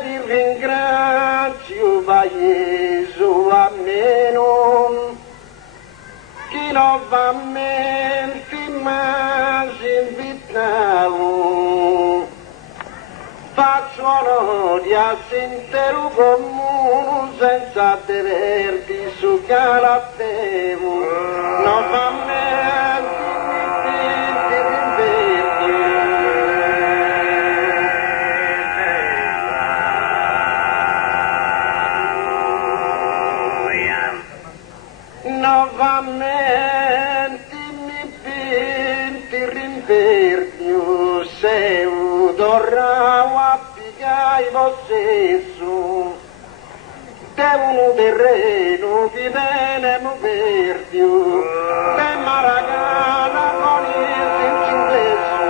ti ringrazio, vai Gesù, a meno chi non va a me, ma si invitavo. Faccio onore a sentire comune senza tenerti su carattevo. Non va a me, non va a me, ti rinverdio, sei un dorrao a pigai lo stesso, te un terreno che viene mu verdio, te maragana con il ingresso.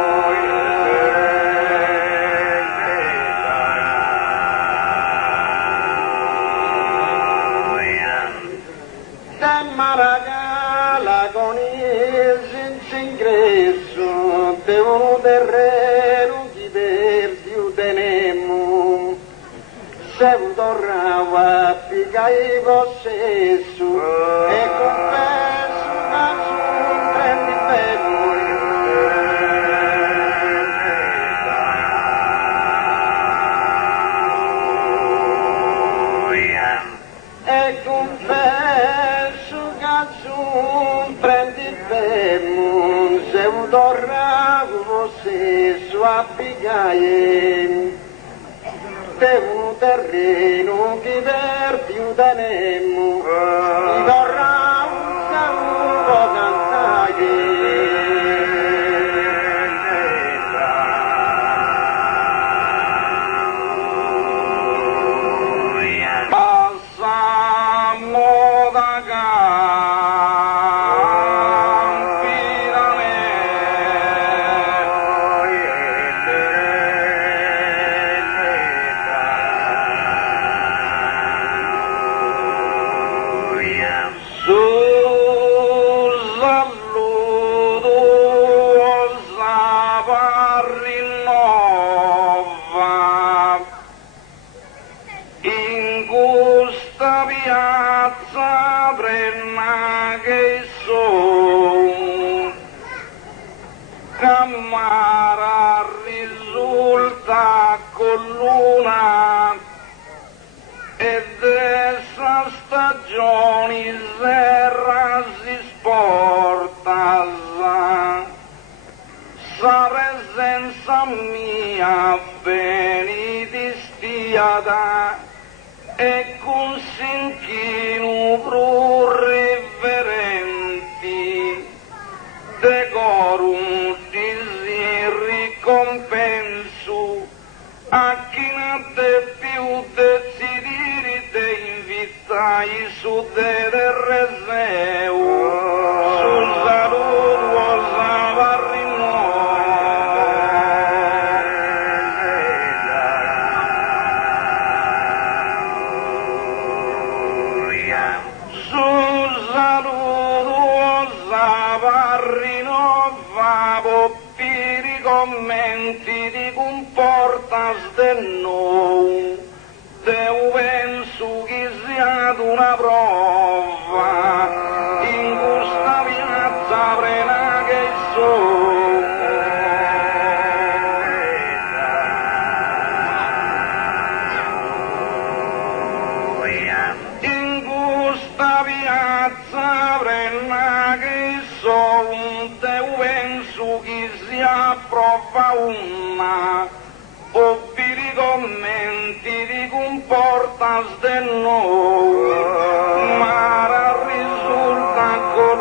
Te maragala con il ingresso, te un terreno che verdio tenemmo, se un torrava pigai lo stesso, e confesso che sono prendi e confesso che sono prendi fermo, se un torravo lo stesso a pigai te un terreno che verdi tenemmo, vorrà un saluto cantare. Passammo da piazza Brenna che son Cammara risulta con luna ed essa stagioni serra si sporta sa presenza mia beniti stiata e con sinchino pru reverenti decorum disi ricompenso a chi non te più decidere te invitai su te del reseu sul saluto savarrino. Commenti di comportas del nou, Deu penso che sia una prova, in questa piazza prena che sono. In questa piazza prena che sono, Deu penso che sia prova una, ovviri commenti di comportas del nou, ma risulta con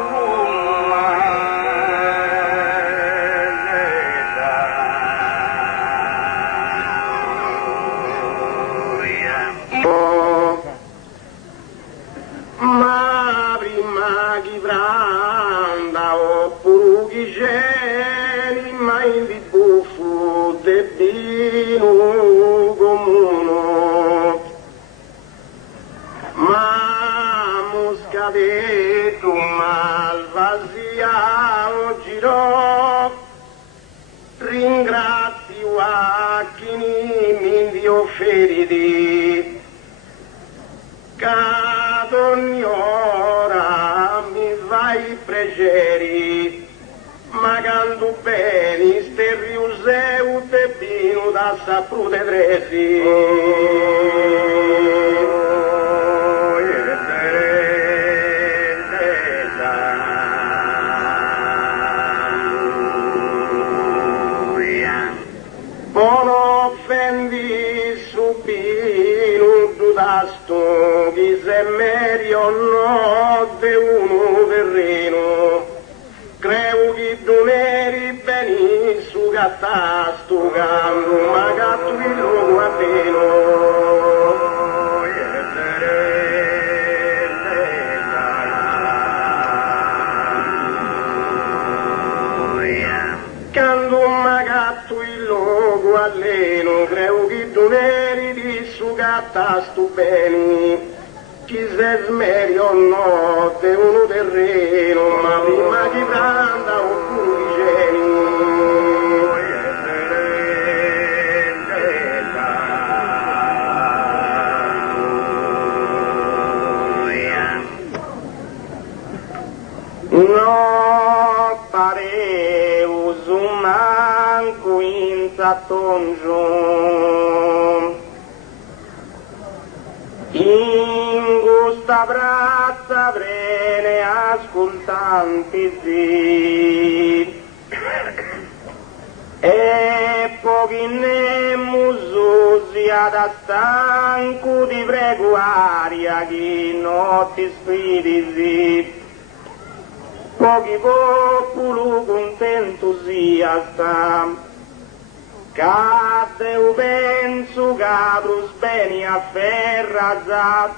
ma prima chi pranda oppure chi c'è ma in di buffo de vino comune ma moscadetto malvasia lo girò ringrazio a chi mi offriti Ad ogni ora mi fai piaceri, ma canto bene, sterriuseu te vino da saprute tresi. Non offendi subino tu tasto, chi se merio no de uno terreno, credo che tu eri bene su cattasto canto, ma gatto il luogo a Quando un gatto il logo alleno, credo che tu eri di su cattasto bene, chi se smeri o no, te uno terreno, ma prima chi pranda oppure chi geni. No pareu manco in sattongion, in questa braccia vrene ascoltanti sì, e pochi ne mususi ad stanco di preguaria chi notti spiriti, pochi popolo contento sia sta, cade u penso cabrus beni a ferrazzat,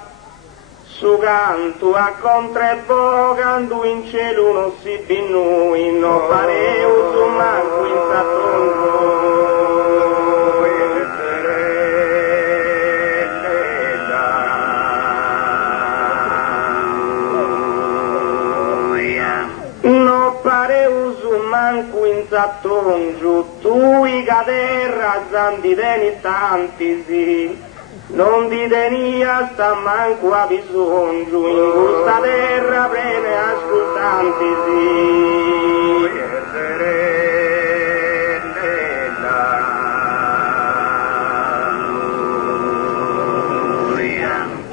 su canto a contrebo canto in cielo non si binui, non pareu su manco in sattongo. Non pareu su manco in sattongiu, tu i caderra zanti teni tanti sì, non ti tenia sta manco a bisogno, in questa terra prene ascoltanti sì.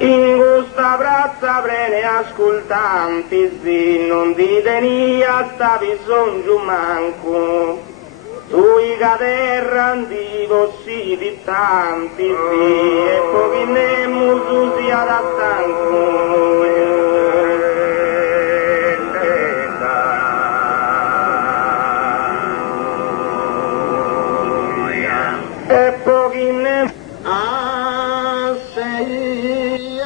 In questa brazza prene ascoltanti sì, non ti tenia sta bisogno manco, tu i caterra andivo sì di tanti sì, e pochi ne mususi ad attanco. E pochi ne sei e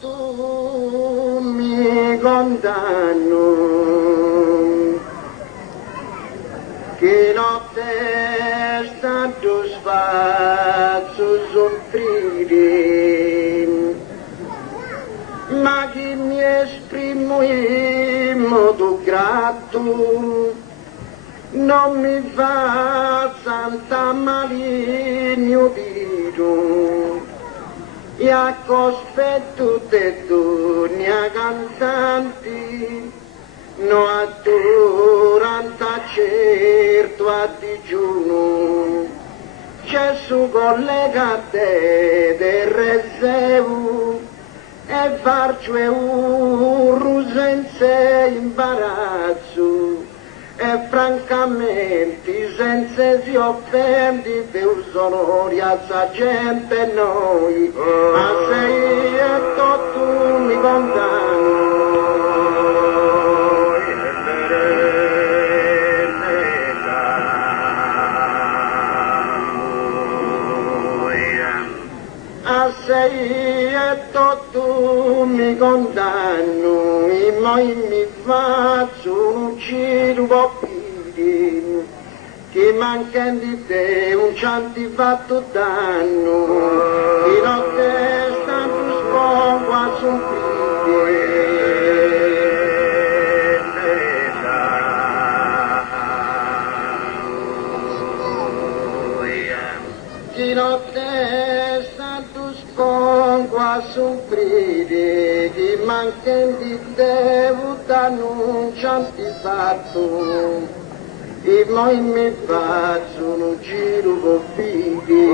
tu mi condanno, che notte stanno spazio soffrire, ma chi mi esprimo in modo grato, non mi fa santa maligno dito, e a cospetto te dunia cantanti, no a duranta certo a digiuno, c'è su collega te del reseu, e farci un rusense imbarazzo, e francamente senza si offendi Deus onori a sa gente noi, ma sei e tu mi condanni. Sei e tu mi condanno, e poi mi faccio un uccido popini, che mancan di te un cianti fatto danno, di notte stanno sfogo a soffrire. Di notte stanno sfogo a fa soffrire, che mancanti devo t'annuncianti fatto, e poi mi faccio un giro con figli,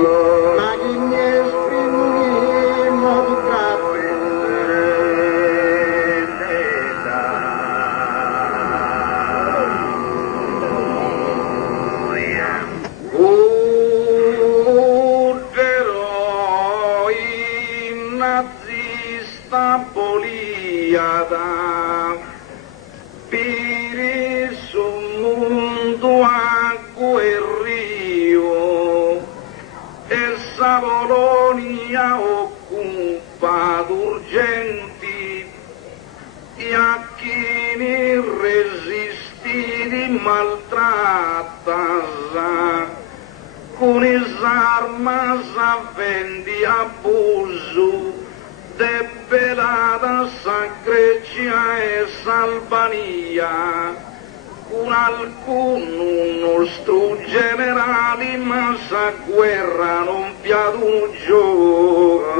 ma che mi esprime in modo tratto. Poliada per su mondo agguerrio e sa Polonia occupa d'urgenti e a chi ne resistiti maltratta con armas avvendi abuso de pelata sa Grecia e Albania, con alcun nostro generali, ma sa guerra non piato un gioco,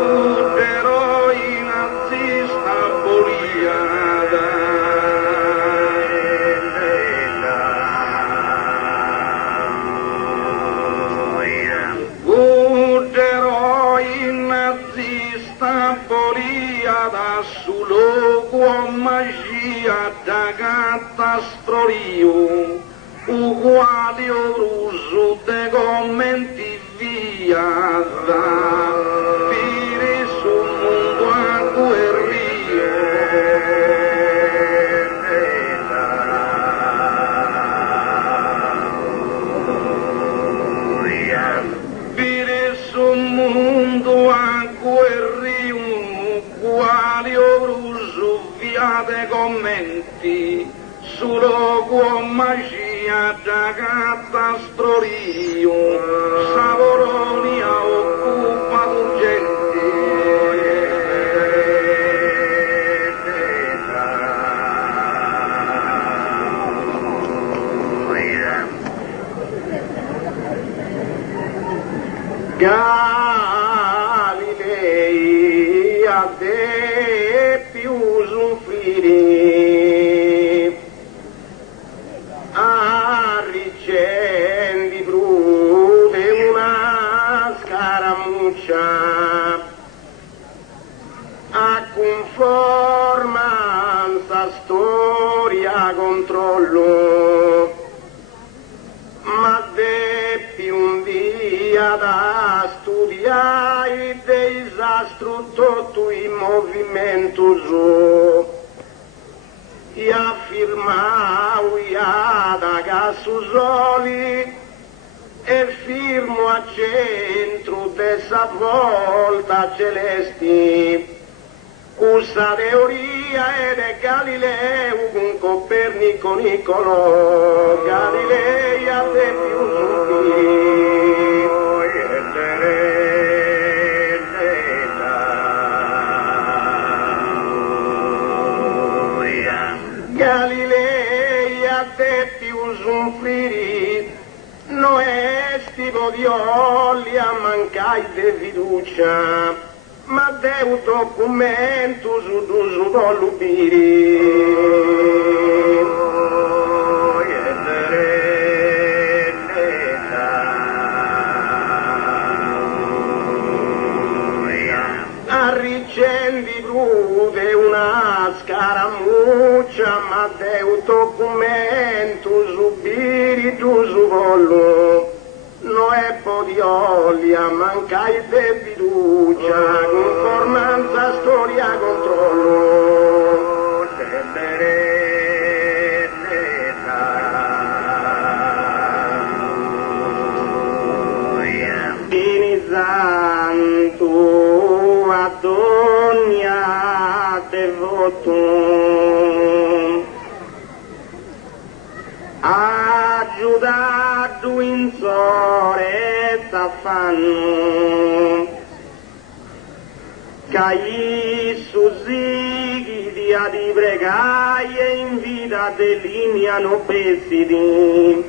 un eroi nazista poliada. Poliada su loco magia da catastrorio uguali uso de commenti via da fire su mondo a guerrio fire su mondo a guerrio quali bruso via de commenti su loco magia da catastrorio Savoronia occupa d'urgenti Galilei a te più soffrire a ricendi brude una scaramuccia a conformanza storia controllo ma deppi un dia da studiare disastro tutto in movimento su e affirmavo da caso soli e firmo a centro dessa volta celesti questa teoria è di Galileo con Copernico Niccolò Galilei a te più Galilei a te più soffrire non è tipo di olio a mancai di fiducia ma de un documento su tu Arricendi brude una scaramuccia ma de un documento su spirito su vollo non è podiolia, mancai de fiducia, conformanza, storia, controllo. Dini santo ad ogni devoto aiutato in soretta fanno che su sighi di pregaie in vita delineano presidi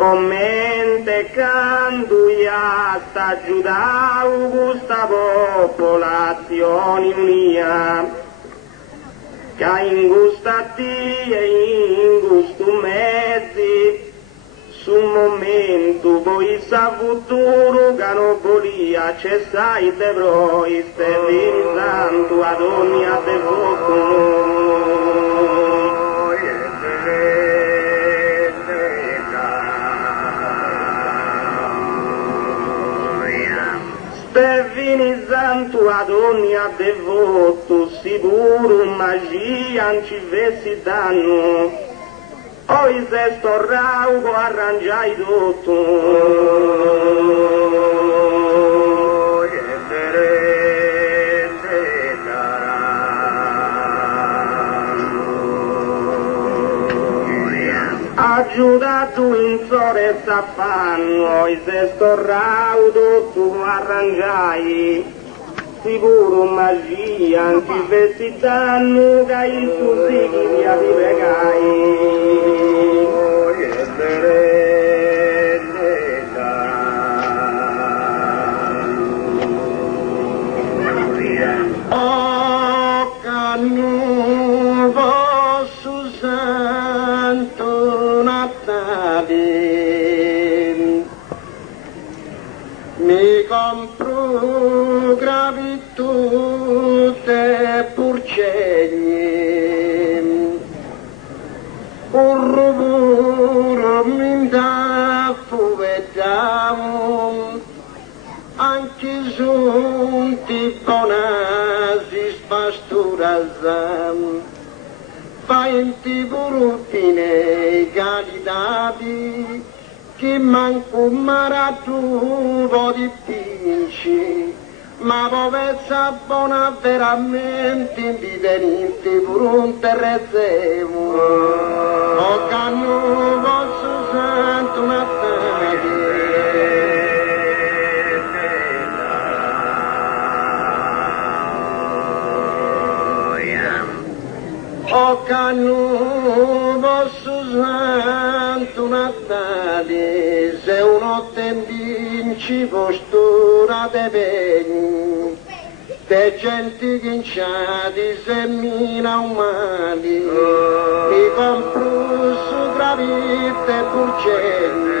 commente canduia sta giudau questa popolazione unia, che in gustati e in gusto mezzi, su un momento voi sa futuro che non volia cessai te broi, stellini santo ad ogni devoto. Stevini santo ad ogni devoto, sicuro magia non ci vessi danno, poi se sto rauco arrangiai tutto. Aggiudato in soressa fanno, i se sto rauco tu arrangiai, sicuro magia non ci vessi danno, che il tuo sigli ti pregai. Mi compro gravitute purcegni, urruburo mi da fuvetamo, anche giunti bonasi spasturazam, faenti burutine galidati, che manco maratuvo di pinci, ma povezza buona veramente invidente pur un terrezzemo, o canno posso santo una o canno posso santo Natale, se uno tendinci postura de pegni, de gente che inciati semina umani, mi compro su gravite purcegni.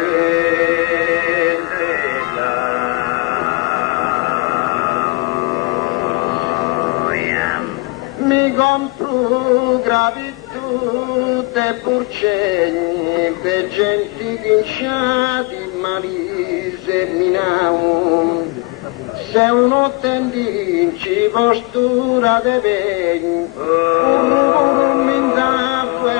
Mi compro gravitute purcegni, per gente che inciati mali seminao, se uno tendinci postura de pegni, un mindato e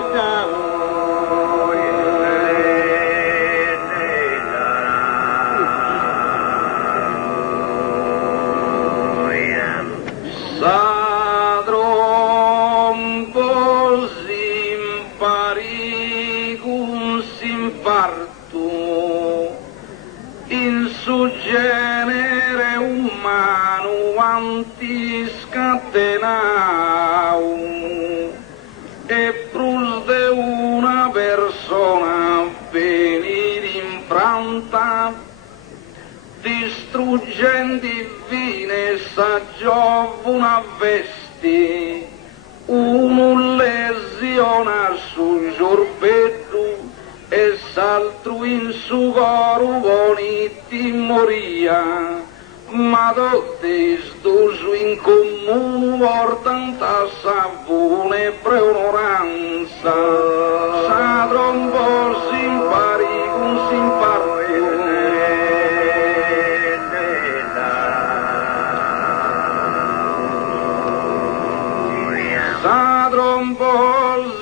in su genere umano antiscatenau e prus de una persona venir infranta distruggendo divine sa giovuna vesti uno lesiona su giurbetto e s'altro in su coro boniti moria, ma tutti stusu in comune portanta savone preonoranza, sa trombo simpari con simparto, sa trombo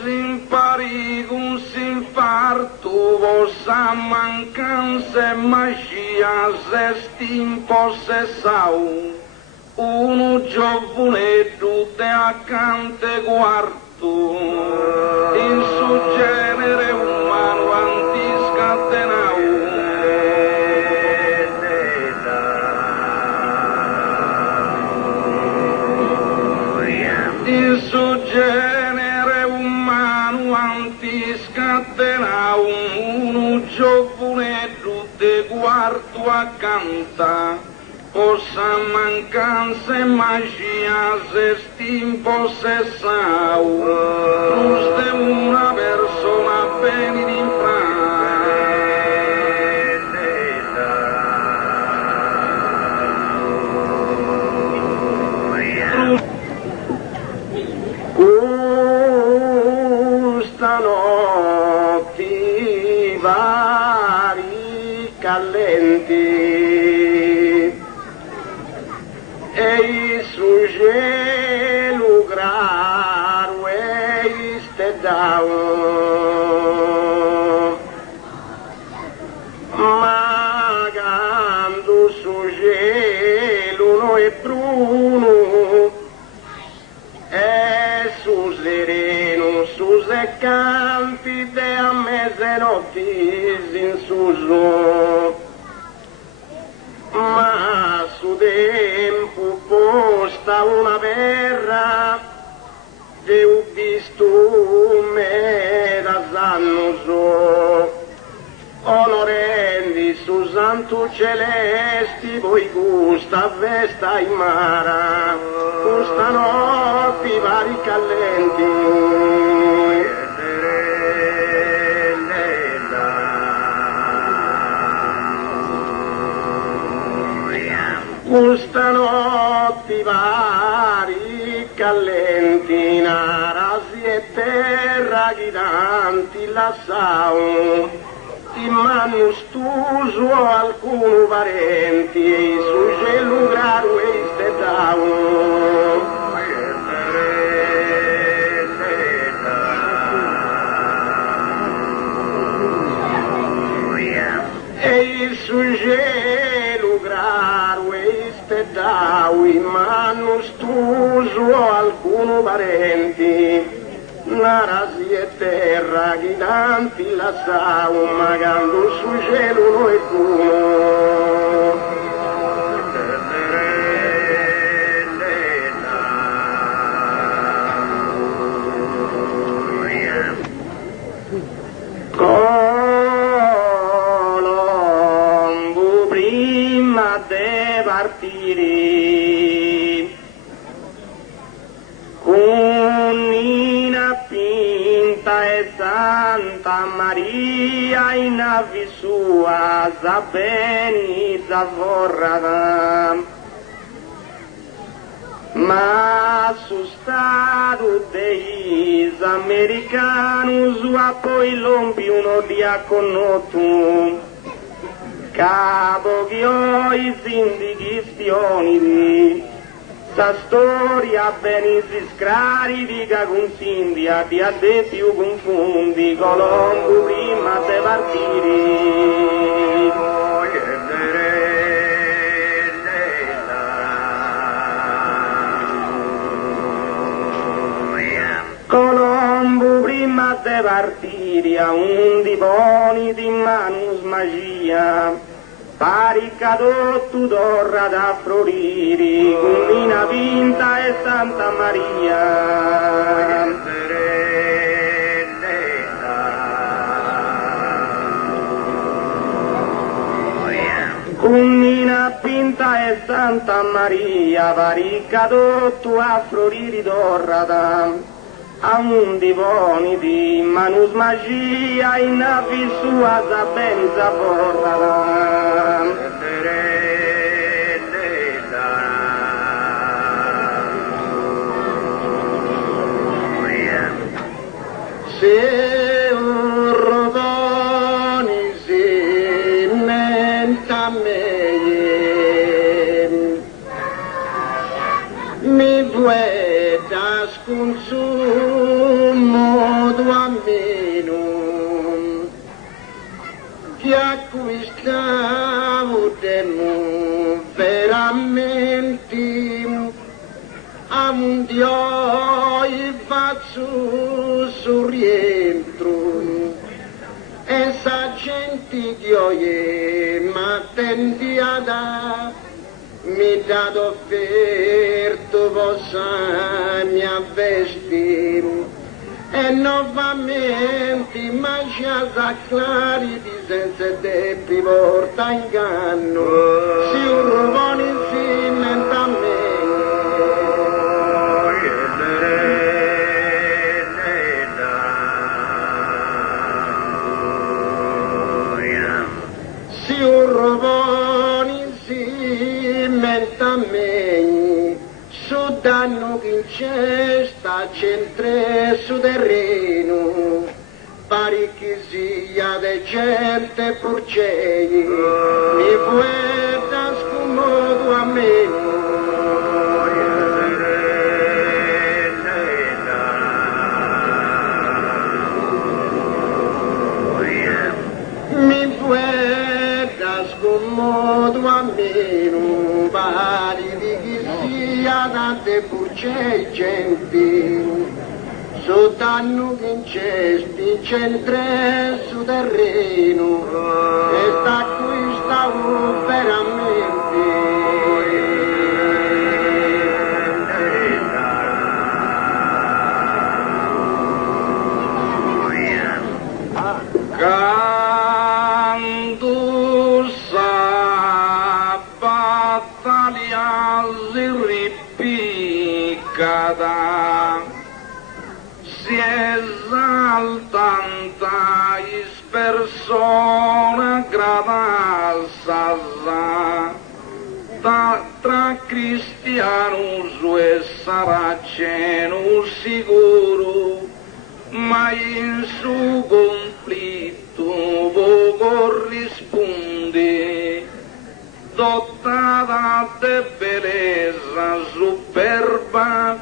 simpari con simparto, vossa mancanza e magia se stimpossessau, uno giovanetto te accante quarto, in su genere umano antiscatenau. In su genere umano antiscatenau, uno giovanetto tua canta, possa mancança e magia se impossessau, cruz de una persona bene in Stanotti vari callenti e su gelo graro e stedau magando su gelo no e bruno e su sereno su se campi de a mezzanotte in suso ma su tempo posta una verra che ho visto me da zannoso onorendi su santo celesti voi gusta vesta in mara questa notte vari callenti questa notte vari callenti narasi e terra ghidanti lassau ti manno stuso alcuno parenti su gelo graro e stedau e il su gelo graro e stedau in mano stuso alcuno parenti narasi e terra ghidanti lassau magando su gelo no e fumo Colombo prima de partire Cunina Pinta e Santa Maria in navi sua Zabeni Zavorrada ma su stato dei americanos a poi lompi uno diaconotu capo che ho i sindichi spioni sa storia bene si scarica con Sindia ti ha detto confondi Colombo prima de partire Colombo prima de partire a un diponi di manus magia paricadotto d'orra da floriri Cunina Pinta e Santa Maria Cunina Pinta e Santa Maria paricadotto a floriri d'orra a un divoni di manus magia in navi sua ben zavorrada se un rodoni si menta mi vueta scunsumo duamino che acquistavo temo veramente a un dio il faccio sul rientro e sa gente che oie ma tendi a da mi dato offerto possa mi avvesti e nuovamente mangiata clari di senza debbi porta inganno, si un rubone si menta a me. Si un rubone si menta a me, su danno che in cesta c'entre su terreno, parecchi sia de gente porcei, mi puetta scomodo a me. Mi puetta scomodo a me, non vale di chi sia tante porcei gente. Sodanno che in cesti c'entre su terreno e sta qui stavo veramente. Quando sa battaglia si ripiccata, si esaltanta is persona gradassa tra cristianus e saraceno sicuro, ma in su conflitto vo corrisponde, dotata de bellezza superba,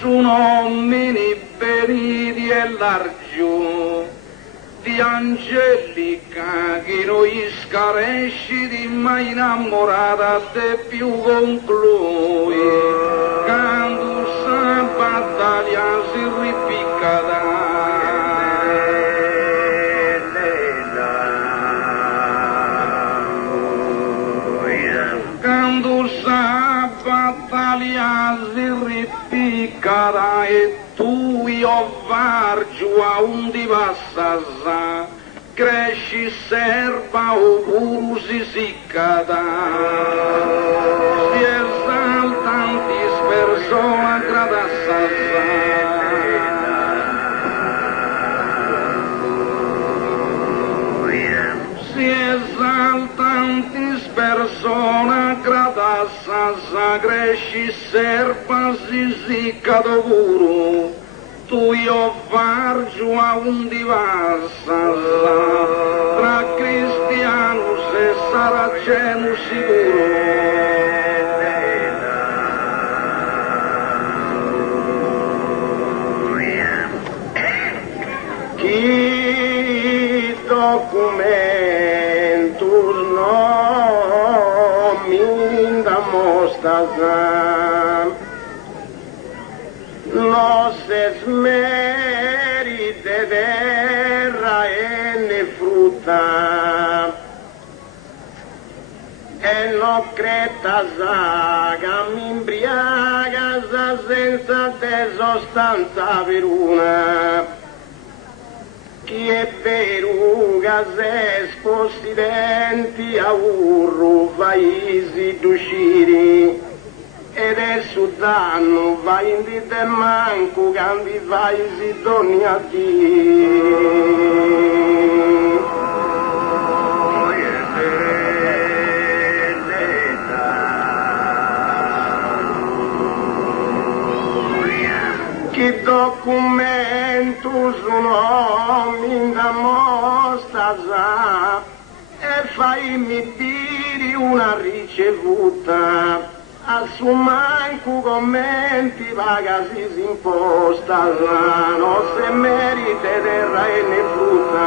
su nomini peridi e largio, di angelica che noi scaresci di mai innamorata te più conclui, quando sa battaglia si ripiccata. Quando sa battaglia si ripiccata e tu io vargio a un divassasa, cresci serva o puru si siccata, si esaltanti persona gradassasa. Si esaltanti persona gradassasa, cresci serva si siccata puru, tu io vargio a un divassasa, tra cristianus e saraceno sicuro. Chi documentus nomin da mostasa, nos esmeri de terra e ne frutta, e no creta saga mi imbriaga senza de sostanza veruna. Chi è veruga se sposti denti a urru paesi d'usciri, ed è su danno vai in di te manco cambi paesi donni a Dio. Chi documentus nomin da mostasa e fammi dire una ricevuta, a su manco commenti pagasi si imposta, non se merite terra e ne frutta.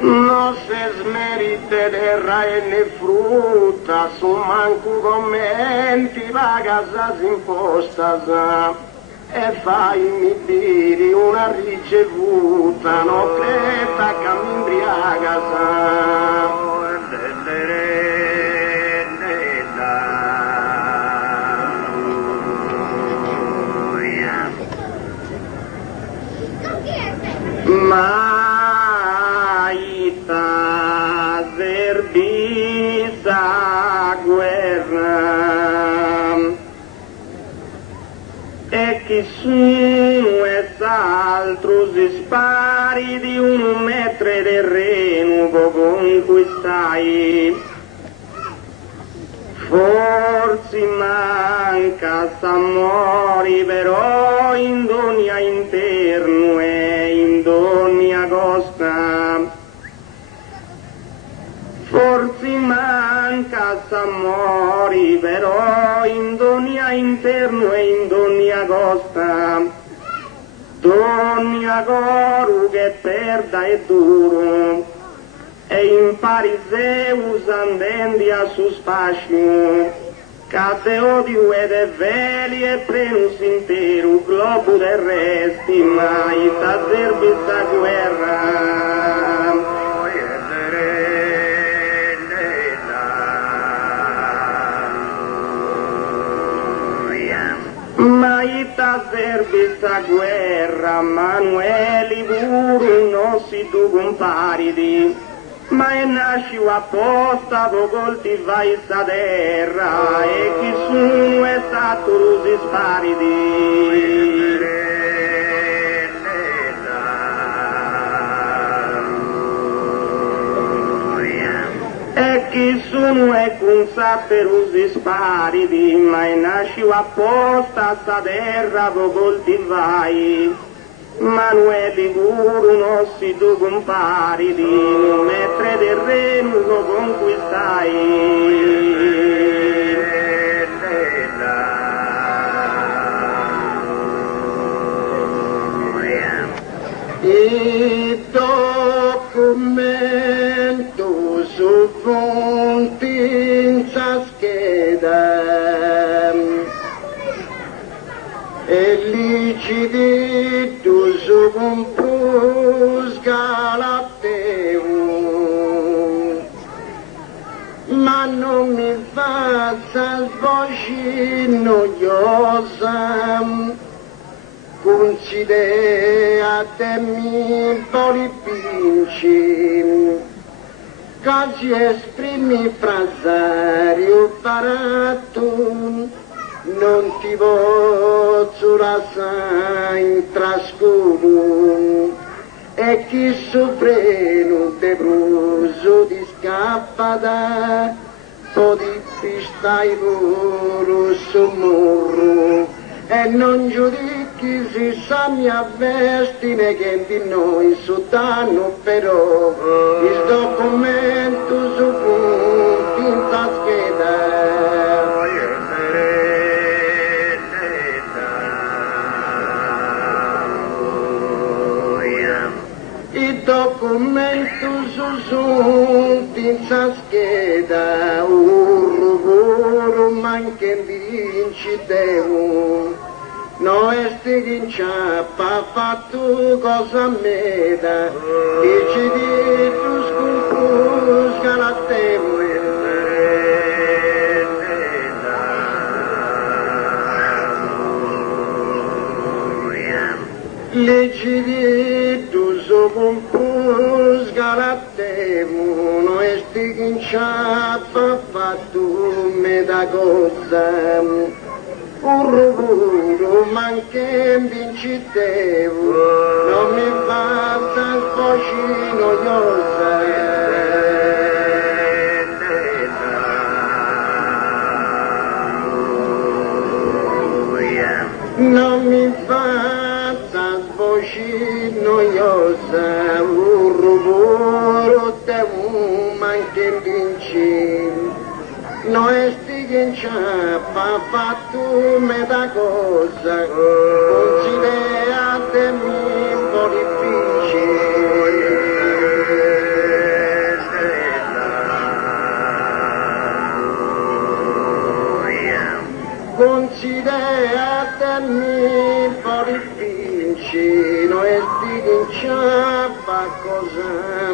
Non se smerite terra e ne frutta, su manco commenti paga si imposta, e fammi dire una ricevuta, no creta che mi imbriaga Maita zerbisa guerra e chi sono e s'altro si spari di 1 metro di terreno con cui stai. Forse manca s'amori però in donia interno e in donia costa. Forse manca s'amori però in donia interno e in donia costa. Donia coru che perda è duro e impari Zeus andendi a su spazio, cade odio ed è veli e prenus intero globo terrestri, mai t'azerbi sta guerra. Mai t'azerbi sta guerra, Manueli puru non si tu comparidi. Ma è nasciu apposta per coltivare sta terra e chi sono è stato si sparidi. E chi sono è con sapere si sparidi, ma è nasciu apposta sta terra per coltivare. Manueli puru nostri tu compari di non mettere terreno conquistai. Il documento su fonti in scheda e lì ci detto su compus galateo, ma non mi faccia voce noiosa, considerate mi polipinci, così esprimi frasario barato. Non ti posso lasciare in trascuro e chi soffre te bruso di scappata poi pistai loro sommorro e non giudichi si sa mia vestine che di noi sottano però il documento su punti in taschetta. Il documento su in scheda un lavoro manca di incidevo no esti che inciappa fatto cosa meda dici di tu scupus galattevo leggi di tu compus galattevo no esti che inciappa fatto meda cosa un lavoro manca vincitevo non mi basta voce noiosa non mi basta voce noiosa un lavoro te manca vincitevo no esti che inciappa fatto metà cosa consideratemi un po' difficile consideratemi un po' difficile no esti che inciappa cosa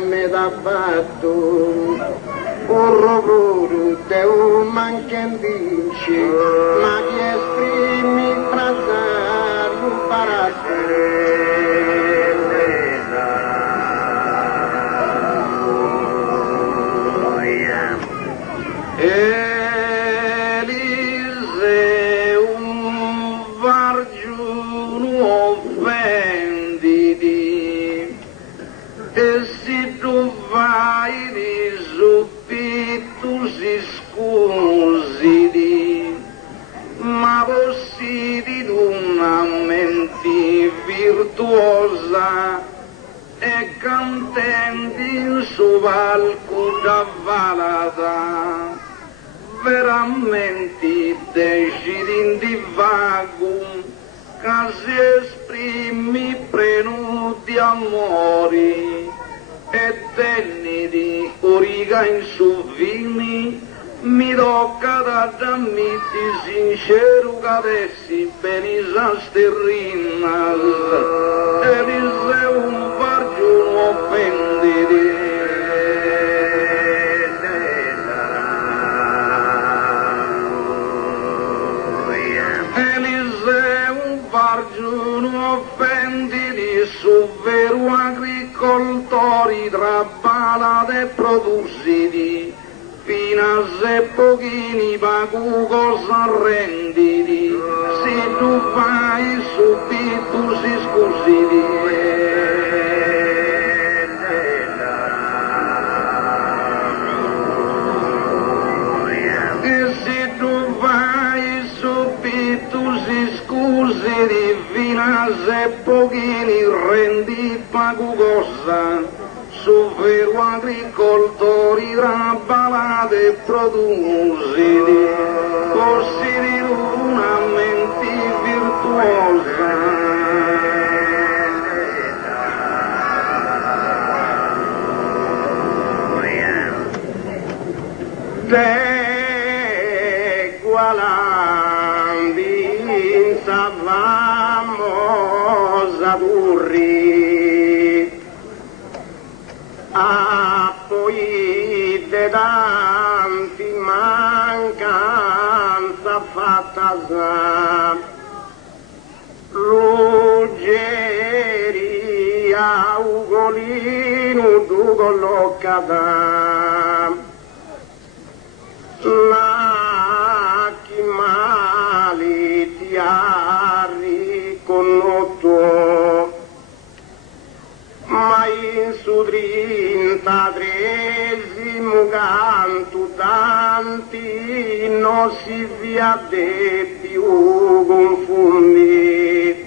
metà fatto un lavoro te manca vinci, ma chi esprimi frasario E se tu vai di soppi tu si scusi, ma possiedi una mente virtuosa e contenti in suo palco da valata, veramente decidi di vago, che si esprimi prenuti amori e tenni di origa in su vini, mi tocca da dammitti sincero che adessi benisa sterrina e disse un pargiuno offenditi. Offenditi su vero agricoltori tra balade e produsidi fino a se pochini pagu cosa renditi se tu fai subito si scusidi e se tu fai subito si scusidi fino a se pochini rendi pagu cosa su vero agricoltori rabalate e produsidi possiedi una mente virtuosa te gualandi in savamos adurri a poi te danti mancanza fatta ruggeria ugolino tu collocata ma chi mali ti ha riconosciuto ma in su 33esimo canto tanti non si vede più confondi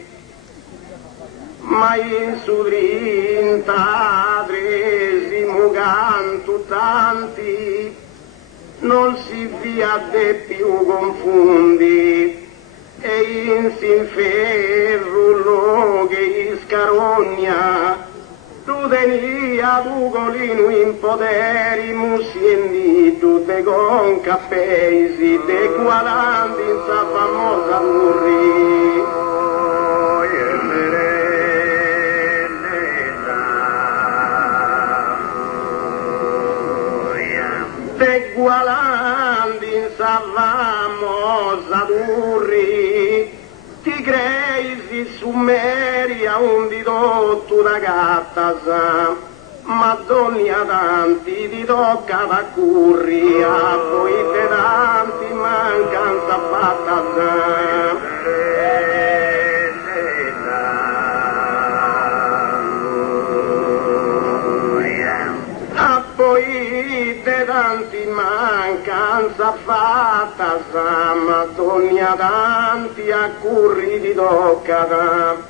ma in su 33esimo canto tanti non si vede più confondi e in sinferro che scarogna tu tenia d'ugolino in poderi musiendi tutte con cappeisi de gualanti in sa famosa murri de gualanti in sa famosa murri ti creisi summeria un didotto da gatta Madonna tanti ti tocca da curria poi te tanti mancanza fatta poi te tanti mancanza fatta Madonna tanti a curri ti tocca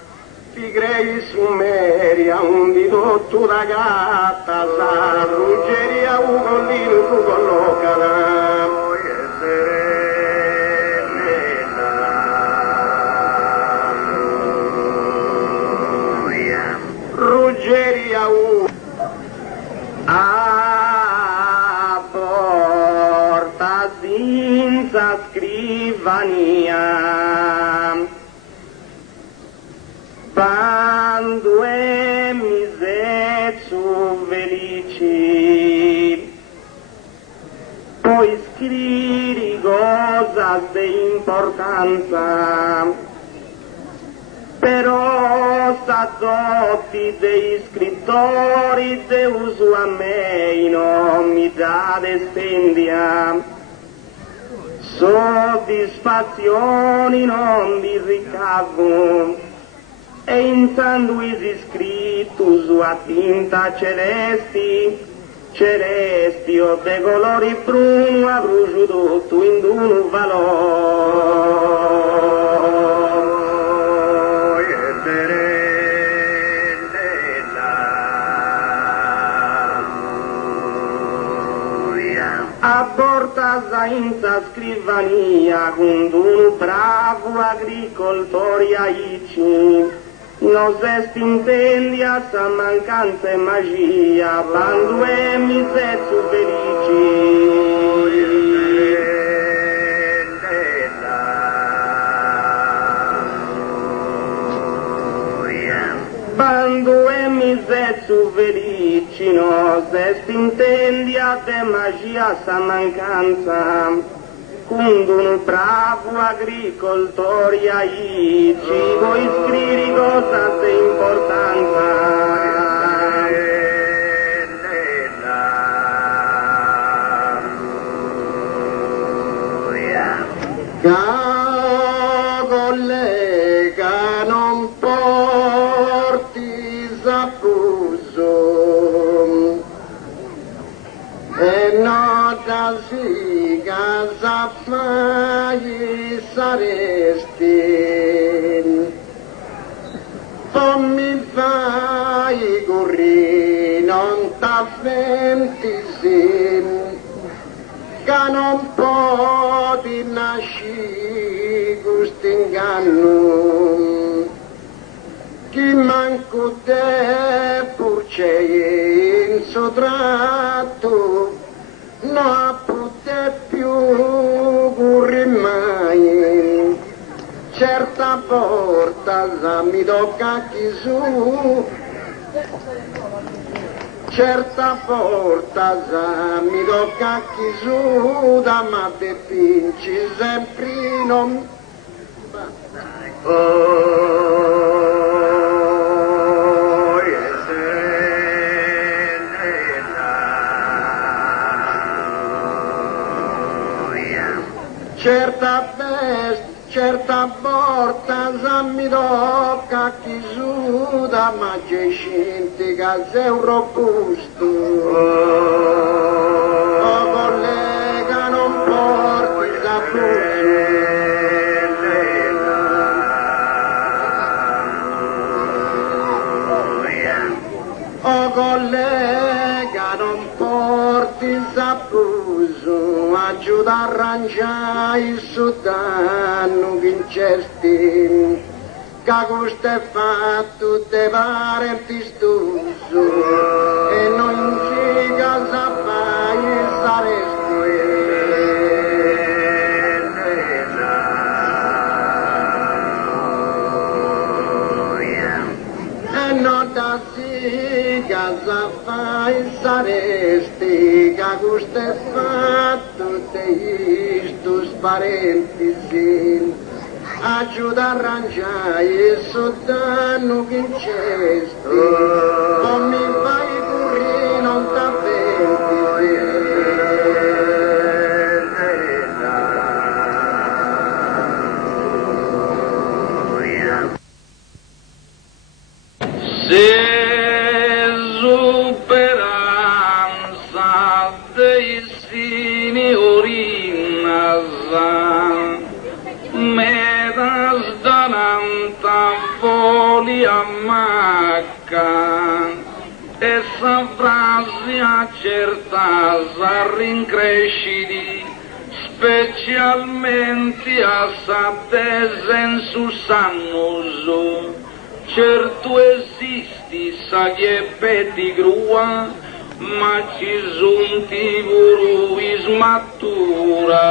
ti crei summeria un didotto da gatta sa ruggeria un collino tu collocala ruggeria un a porta senza scrivania quando è misetto felici poi scrivi cosa di importanza però sazzotti dei scrittori de uso a me non mi dà destendia soddisfazioni non mi ricavo e in sanduisi scrivi scritto su a tinta celesti, celesti o de colori bruno avrò tutto in un valore. A porta senza scrivania, con un bravo agricoltore aici, non se stintendi a sa mancanza e magia, quando è misetto felici. Quando è misetto felici, non se stintendi a te magia sa mancanza, quando un bravo agricoltore aici, vuoi scrivi cosa sei importanza. Collega non porti s'appuso e nota si casa mai saresti, non mi fai corri non t'avventi che non poti nasci questo inganno, chi manco te pur c'è in sottratto, non pote più corri mai, certa porta mi tocca chi su, certa porta mi tocca chi su, da ma te pinci sempre non certa veste, certa porta mi tocca chi su, da ma c'è scinti che sei un robusto. Oh collega non porti s'appuso. Oh collega non porti s'appuso, aiuta a arrangiare il suo danno vincesti, che questo è fatto te parenti stuso e non ci casa fai saresti. E non da si casa fai saresti, che questo è fatto te istus parentesi, aiuta a arrangiare il suo danno vincesti, non mi fai corri non t'avventi. Se superanza dei signorina me da sdananta voli a macca e sa frasi accerta sa rincresciti specialmente a sa desensu sannoso. Certo esisti sa che peti grua, ma ci son tivuru smattura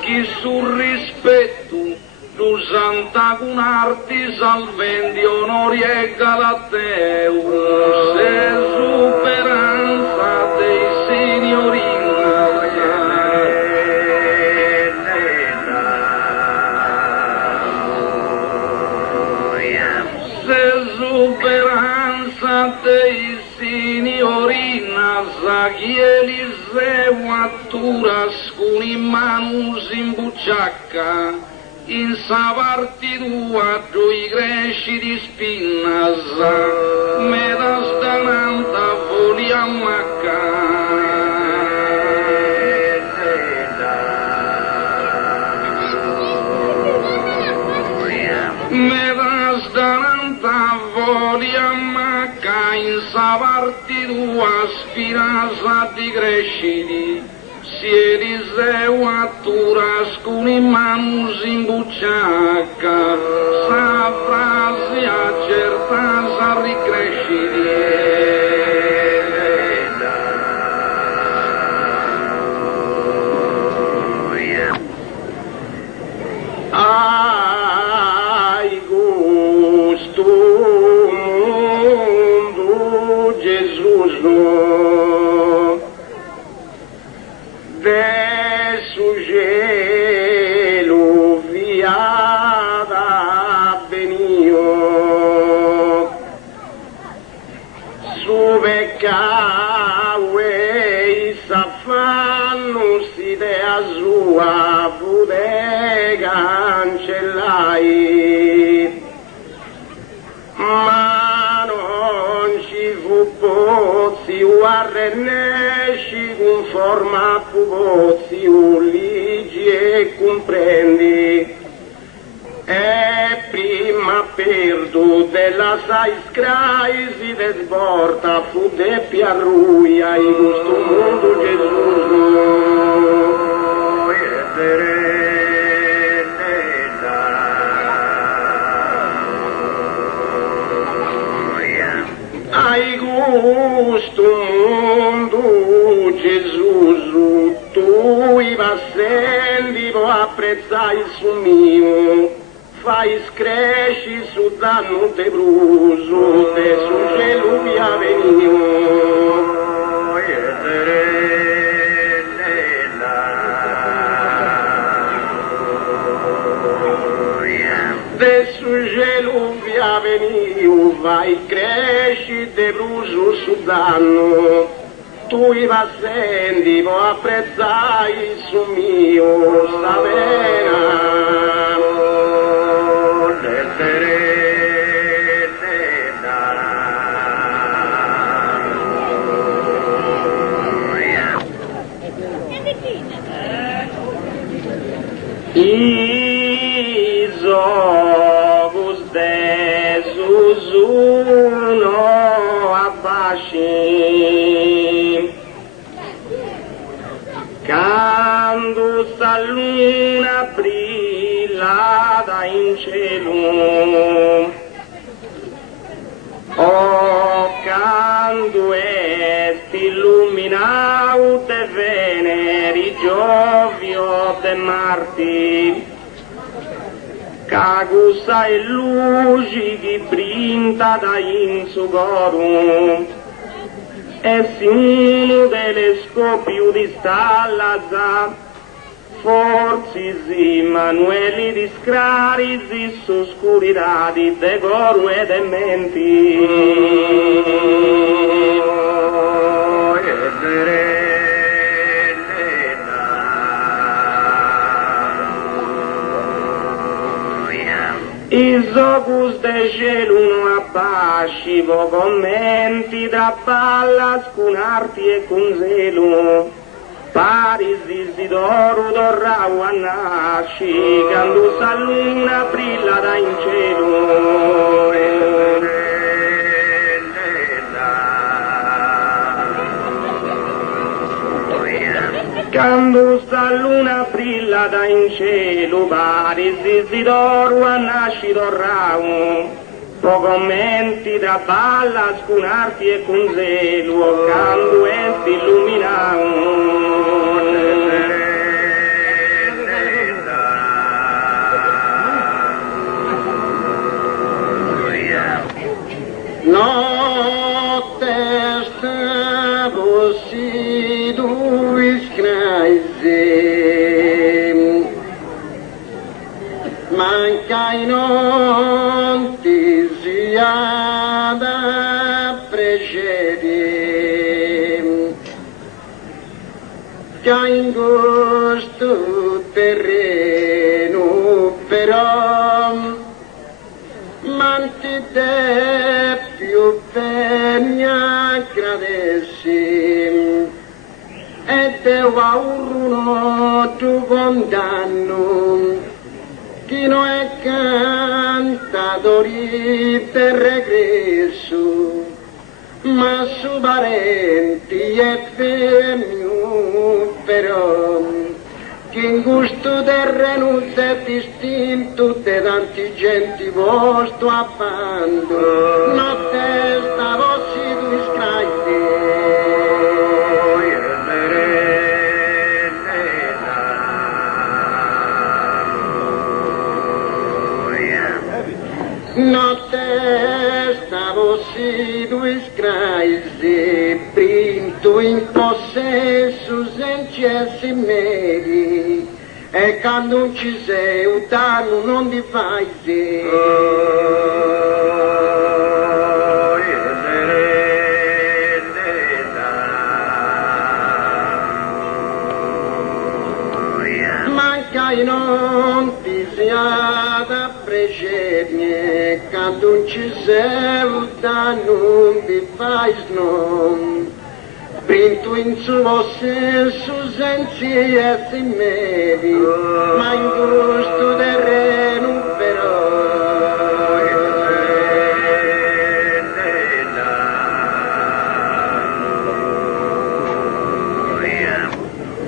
chi sul rispetto tu santa con arti salvendi onori e galateu se superanza dei signorina speranza dei signorina sa chi Eliseo attura con in mano in bucciacca in sa parte tua i cresci di spinasa, me da stananta volia me da stananta volia in sa parte tua spinasa di cresciti, siedi seu attura scuni manus in bucciacca, sa frase accerta sa ricresciti. Ai gusto mundo Jesus de sugelo viada benio subecaue safanus idea sua bodega cancellai, ma non ci fu pozzi arrennesci con forma pubozzi ligi e comprendi, e prima perdo della sai scraisi de sborta fu de piarruia in questo mondo Gesù. Ai gusto mundo Gesù, tu i vassendi vo apprezzai su mio, fai scresci su danno te bruso, te su cielo via venio. De su cielo via venio, vai cresci de bruso su danno, tu i vassendi vo apprezzai su mio savena. Isovus de Susuno abbasci, quando sta luna brillata in cielo, oh quando est illuminato de Veneri, Giovio de Marti, cagusa e luci che brinda da in sugorum, e si uno delle scopiu di stallazza, forzi Manueli di scrarizi oscuridadi de goru e de menti. Isopus de cielo abbasci, vo commenti da pallas con arti e con zelo, Paris Isidoro dorrau a nasci, quando sa luna brilla da in cielo. Quando sta luna brilla da in cielo, Paris Isidoro a nasci dorrau, po commenti da ballas con arti e con zelo, quando est illuminau. Notte stavo si duiscraise, manca in non ti sia da precedi, che in gusto terreno cadessi e deva uno tu condanno chi non è cantatori per regresso ma su parenti e femmino però che in gusto terreno è distinto de tanti genti posto a bando notte stavossi tu iscritti notte stavossi tu iscritti printo in possesso senza meri e quando non ci sei un danno non ti fai manca non ti sia da precedere quando non ci sei un danno non ti fai non Printo in suo senso sensi e si medi, ma in gusto terreno però.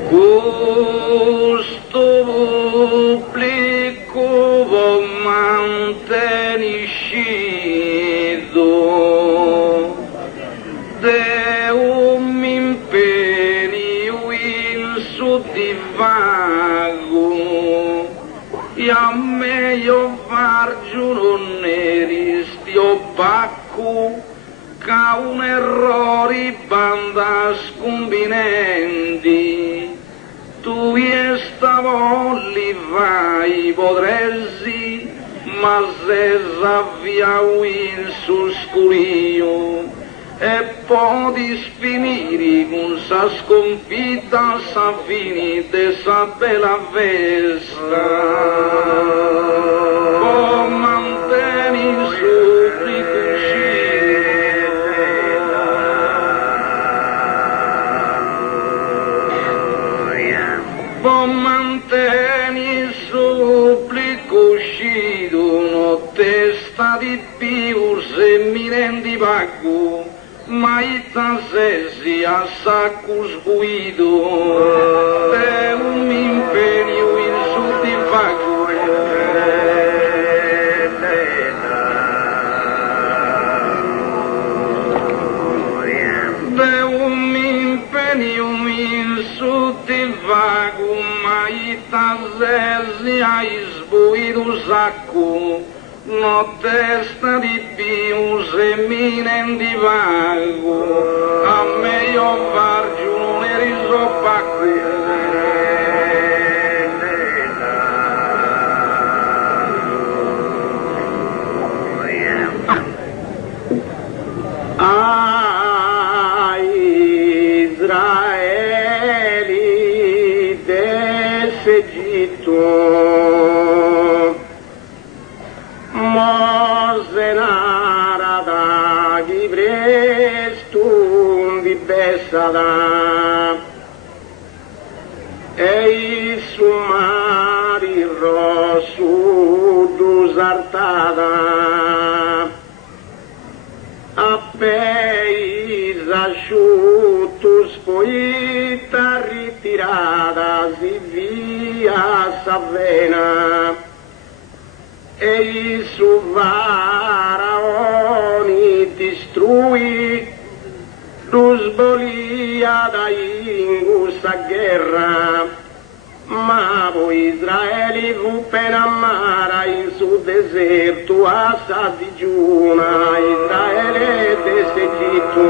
Gusto pubblico manteniscido, divago e a me io fargio non eristi o bacco ca un errore banda scombinenti tu e stavolli vai potresti ma se s'avvia in sul scurio e poi finire con sa sconfitta sa finite sa bella festa o manteni sopri cuscito o manteni sopri cuscito no testa di più se mi rendi pago ma itasesi a sacco sguido è un impegno in su di vago è un impegno in su di vago ma itasesi a sguido sacco no testa di più se mi rendi vago a me io fargio non eri soppacco a Israeli d'Egitto Mosenara da chi prestum di Bessada e i sumari rosso d'usartada appei asciutto spoita ritirata si via Savena e i su faraoni distrui lo sbolia da ingusta guerra ma poi Israele fu penamara in su deserto a sa digiuna Israele desegito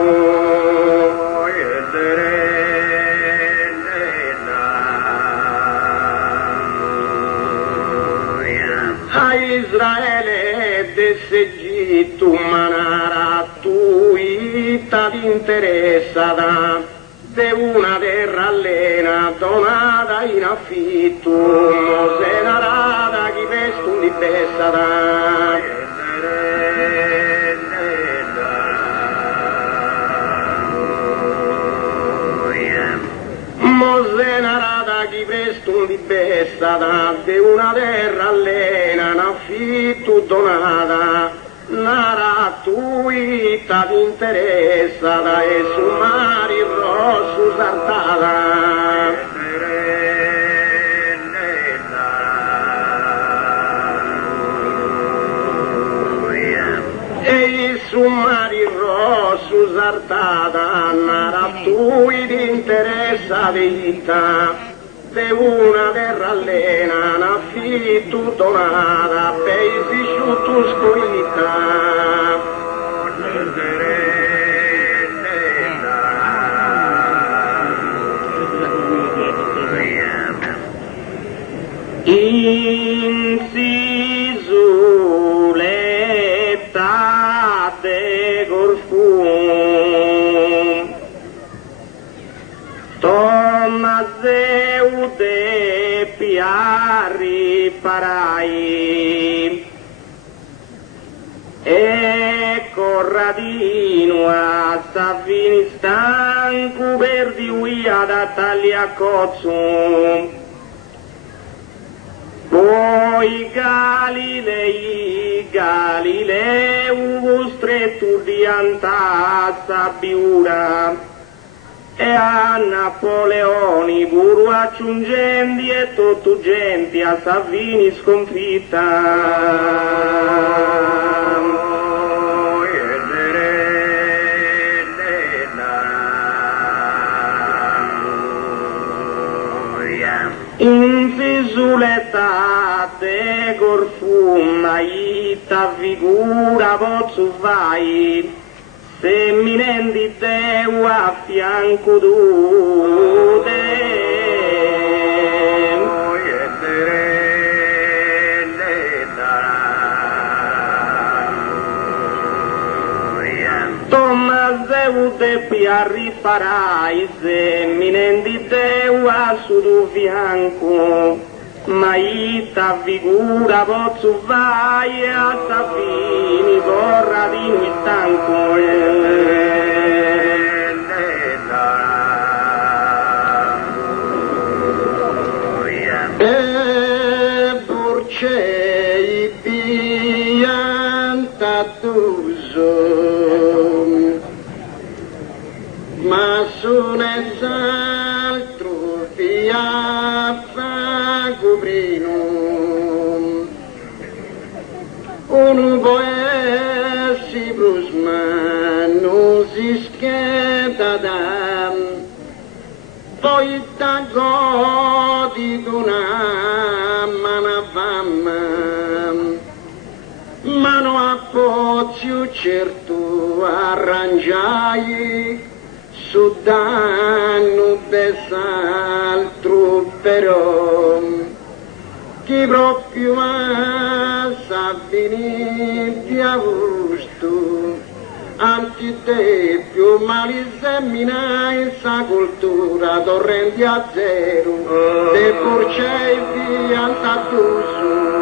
a Israele desegito manara tu ita interessata de una terra allena donata in affitto se narada chi vestum di Bessada questo di besta di una terra allena, un affitto donata, nara tuita ti interessa e su mari rosso saltata. E su mari rosso saltata, nara tuita ti interessa vita, de una terra allena, un affitto donata, paesi sciutto scoita. Insisuletta de Corfum, Tommaseu de Piarri Parai, e Corradino a Savini stanco per di uia da taglia cozzo. Poi Galileu stretto di antassa biura, e a Napoleoni puru aggiungenti e tutto gente a Savini sconfitta. In fisuletta de Corfum, aita figura pozzo vai, semminenti Deu a fianco tu Tommaseu de Piarri farai, semminenti Deu a su tu fianco, ma ita figura pozzo vai e a Savini Corradino stanco. E porcei piantatuso, ma su nes'altro via fa coprino, un poessi brusma non si scheda da, poi da godi d'una manavamma, mano a pozio certo arrangiai, su danno bes'altro però, chi proprio a Savini di Augusto, anzi te più mali semina in sa cultura, torrenti a zero, te porcei via tatuso.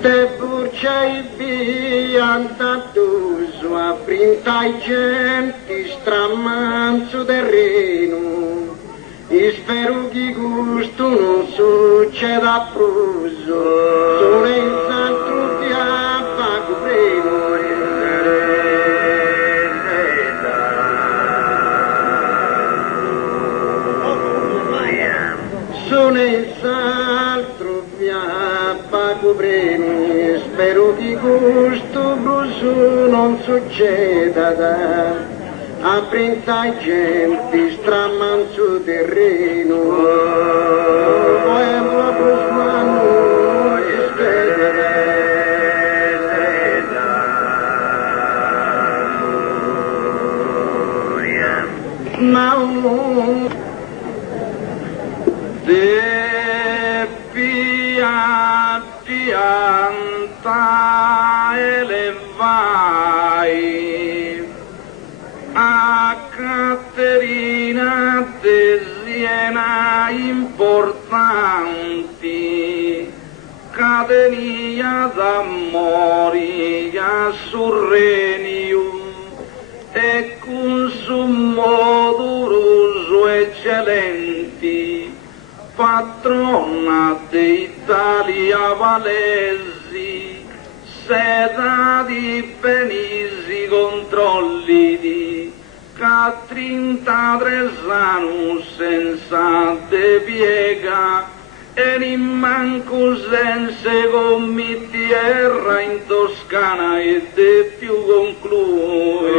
Te porcei via tatuso, a printai genti stramanzo terreno, e spero che gusto non succeda a pruso, solo in santo di appago preno. Sono in santo di appago preno, spero che gusto bruso non succeda da a printai genti stramanzo terreno, poi la prosmano ma un de pianta elevai a Caterina de Siena importanti, catenia d'amori a surrenium e con summo duroso eccellenti patrona d'Italia Valesi seta di benisi controlli di ca 33 anni senza de piega e in manco senza come tierra in Toscana e de più conclui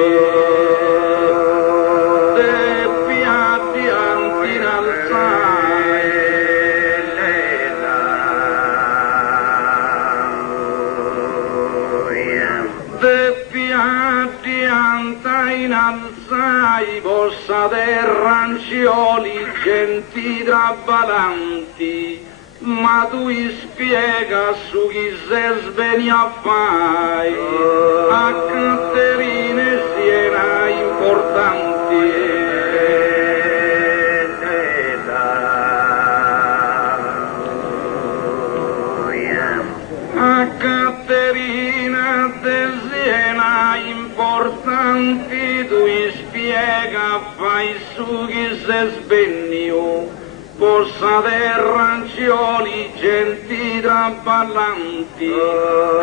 de piatti anti in alzare de piatti anti in alzai possa terrancioli genti trabalanti ma tu spiega su chi se sveni a fai a Caterine Siena importanti a Caterina de Siena importanti tu spiega fai su chi se sveni possa terrancioli genti traballanti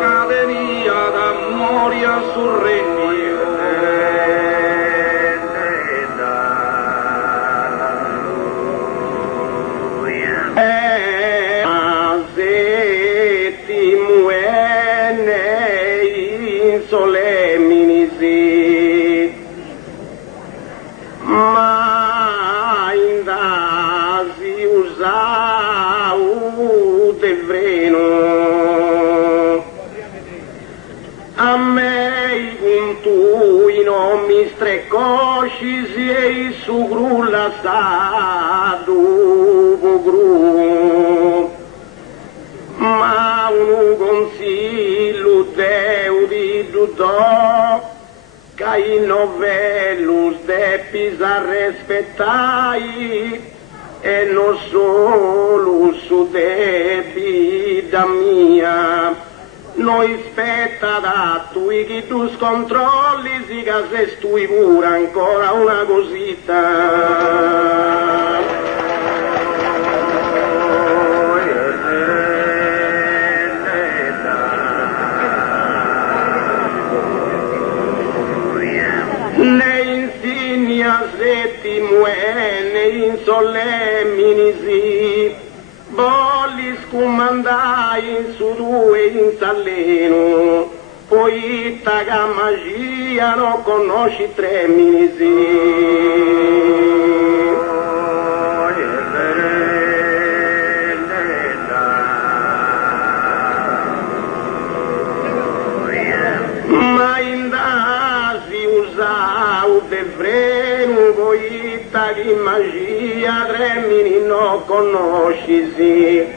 catenia d'amori a surregno asetti muene in solemnisi ma in dasi usau del vreno a me con tu i nomi strecoscisi e i su grulla sadu gru ma un consiglio deu di giudò che i novellus de pisa rispettai e non solo su de vida mia noi spetta da tui chi tu scontrolli si che se stui pure ancora una cosita ne insignia setti muene in solemnisi bolli scomandai in su due in Saleno poi taga magia non conosci tre minisi ma in dasi usau de vreno voi taghi magia tremini non conoscisi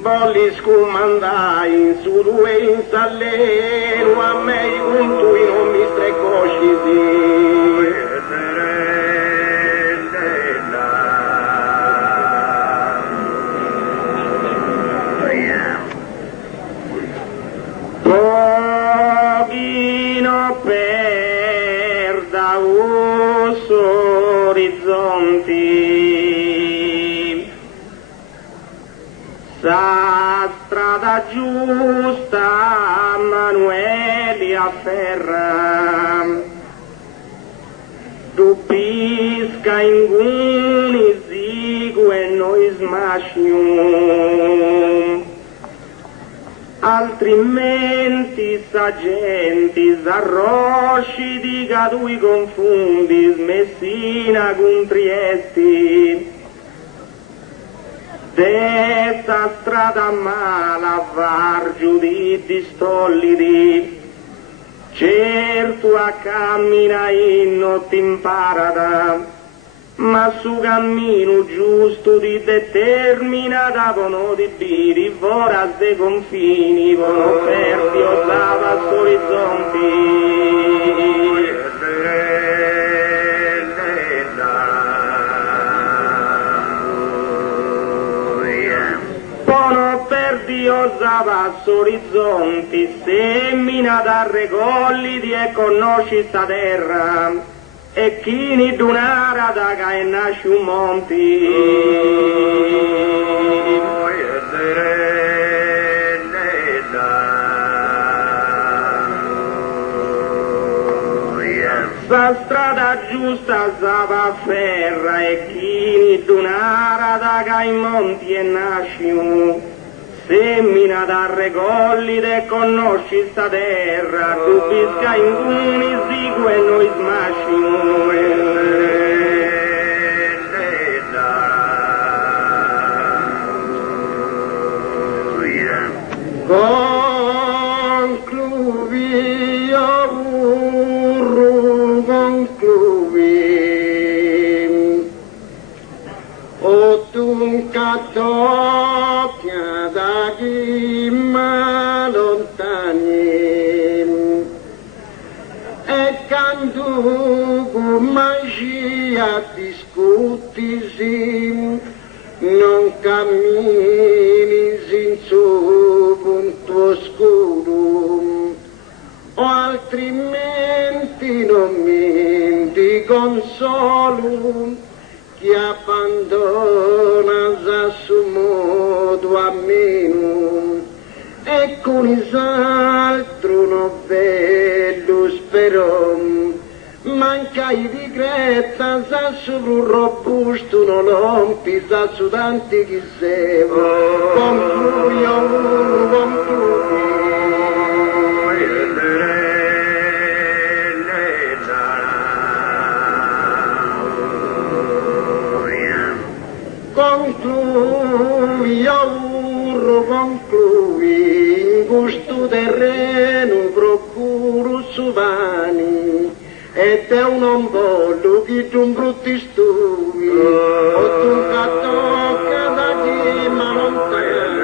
volli scomandai in su due in Saleno a me con tu non mi strecoscisi pochino perda os orizzonti sa strada giusta Manueli afferra tu pisca in guni zigu e noi smascium altrimenti sagenti s'arrosci di cadui confundi Messina con Triesti desta strada mala vargiu di stollidi certo a cammina in notte imparata ma su cammino giusto di determinata vono di biri voras de confini vono ferti o savas orizzonti vono perdi curiosa passo orizzonti, semina da recolliti e conosci sta terra, e chi ni d'un'ara da che nasce un monti. Sa strada giusta sava ferra e chi d'un'ara da che in monti e nasciu, semina da recollite e conosci sta terra, tu bisca in cuni sigu e noi smasciu. Concluvi, o burro, concluvi, o dunque tocca da chi ma lontani, e quando con magia discutisi, non cammini in su punto oscuro, o altrimenti non mi di consolo, chi abbandona a suo modo a meno, e con is'altro novello spero, mancai di gretta, sa su un robusto non lompi, sa su tanti chi sevo, conclui, conclui. Conclui, aurro, conclui, in questo terreno procuro su vani, ed è un bollo che tu brutti stuvi, o tu tocca da chi ma lontano.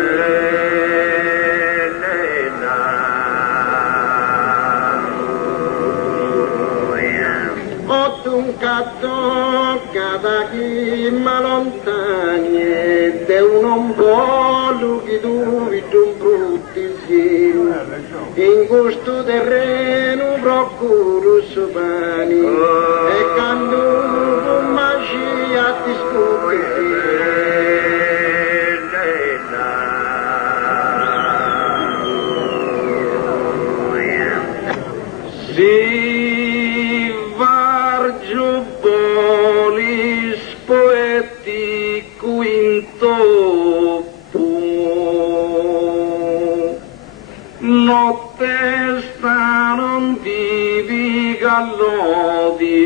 O tu tocca da chi ma lontani, ed è un bollo che tu brutti sì, in questo terreno procuro su pani, e quando con magia ti Si vargiu bolis poeti quinto notte sta non divi gallodisi,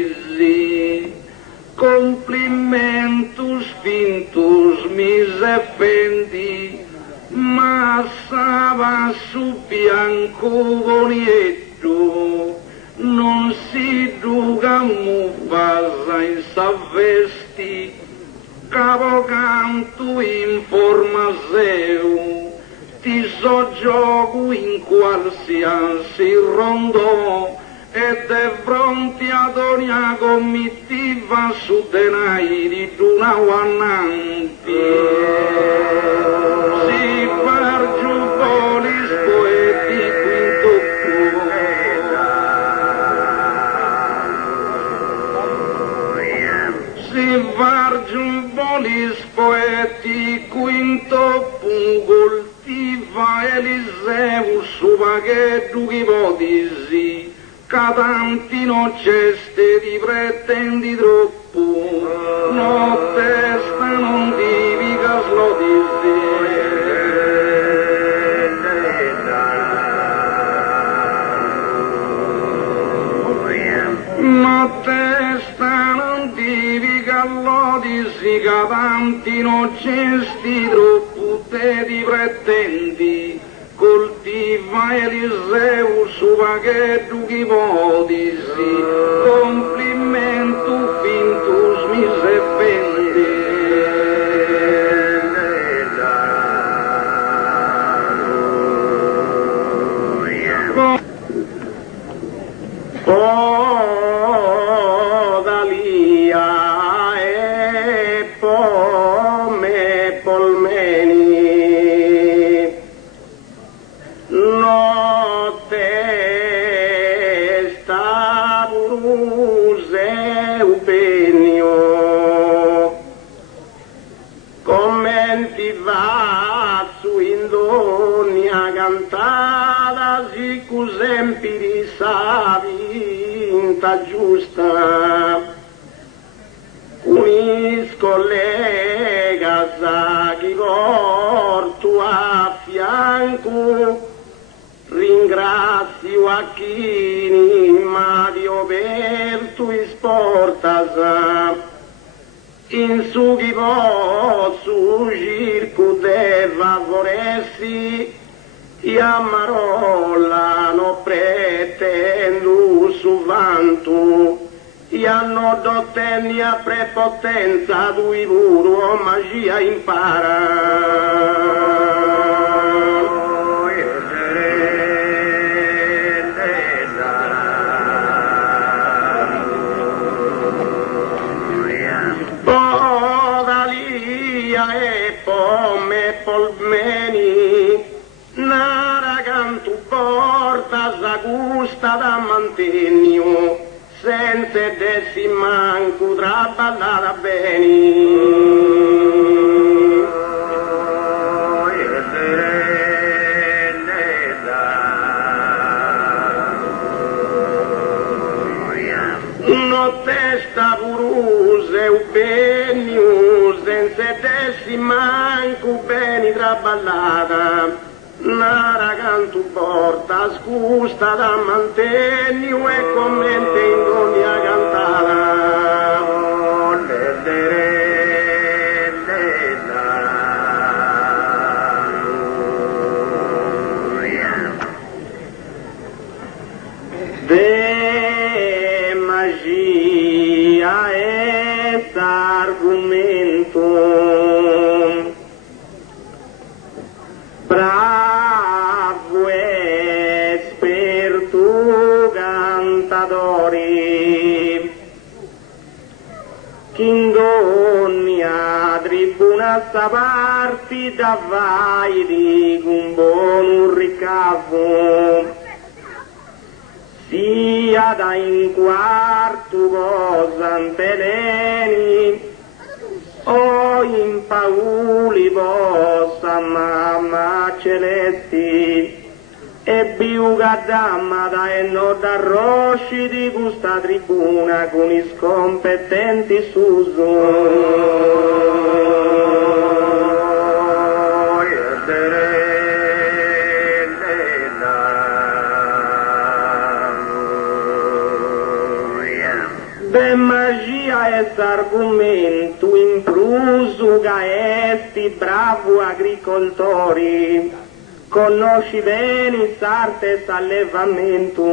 complimentus fintus mise fendi, ma sava su bianco gonietto, non si duga mufasa in savvesti, capocanto in forma seu, ti soggiogo in qualsiasi rondò, ed è pronti ad ogni comitiva su denai di una guannanti. Si fargiu polis poeti quinto si fargiu polis poeti quinto coltiva Eliseu su vaghetto chi vodisi, cadanti non ceste ti pretendi troppo, notte sta non divi caslodisi. Notte sta non divi callodisi, cadanti non cesti troppo te ti pretendi, coltiva Eliseu su vaghetto chi vodisi, complimento fintus mise fendi. Dalia e pome polmeni, cantata si cusempi di sa vinta giusta, unis collegas a chi porto a fianco, ringrazio a chi ma Dio per tu isportas, in su chi posso circo de favoressi, e a marola no pretendo su vanto, e hanno dotenni a prepotenza dui puro magia impara. Polmeni, nara cantu porta sa gusta da mantenio, senza dessi manco traballata bene. No testa puruse u benio, senza dessi manco bene traballata, nara cantu porta scusta da mantenio e commente in ogni cantata. De magia è argomento, bravo esperto cantadori, chi in ogni tribuna sta partita vai di un buon ricavo, sia da in quarto Sant'Eleni o in Pauli vostra mamma celesti, e biuga damma da e non da rosci di questa tribuna con i scompetenti suso. De magia est argomento in prusu gaesti bravo agricoltori, conosci bene sarte allevamento.